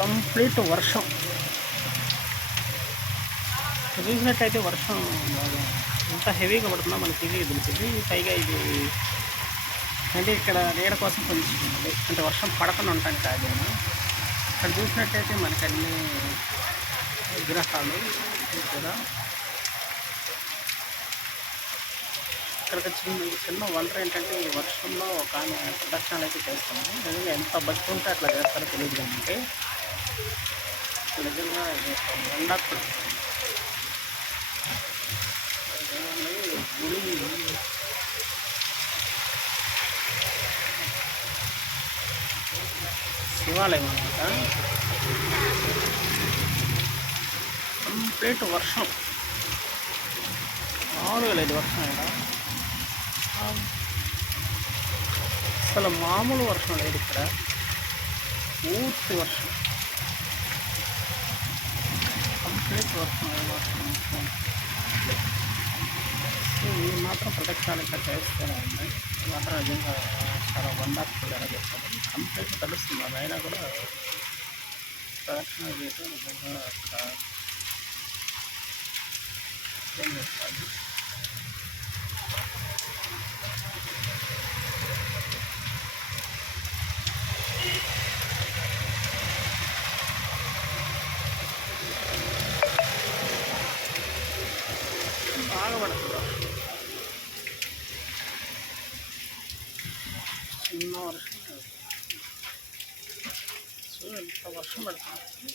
Complete వర్షం చూసినట్టయితే వర్షం బాగా ఎంత హెవీగా పడుతుందో మనకి తెలియదు తెలిసింది. పైగా ఇది అంటే ఇక్కడ నీడ కోసం కొంచెం అంటే వర్షం పడకుండా ఉంటాం కాదేమో. ఇక్కడ చూసినట్టయితే మనకి అన్ని విగ్రహాలు కూడా ఇక్కడికి చిన్న వండర్ ఏంటంటే ఈ వర్షంలో ఒక ఆమె ప్రదక్షిణలు అయితే చేస్తాము. నిజంగా ఎంత భక్తి ఉంటే అట్లా చేస్తారో తెలియదు. అంటే నిజంగా వండర్ గుడి శివాలయం అన్నమాట. కంప్లీట్ వర్షం మామూలుగా లేదు వర్షం ఇక్కడ. అసలు మామూలు వర్షం లేదు ఇక్కడ, పూర్తి వర్షం, కంప్లీట్ వర్షం. ఈ మాత్రం ప్రదక్షిణాలు ఇక్కడ చేస్తూనే ఉన్నాయి. ఈ మాత్రం నిజంగా చాలా వండర్ఫుల్ అని చెప్తాను. కంప్లీట్ తెలుస్తుంది, అయినా కూడా ప్రదక్షిణ చేయడం నిజంగా ఏం చెప్తాను. బాగా పడుతుంది చిన్న వర్షం. సో ఎంత వర్షం పడుతుంది.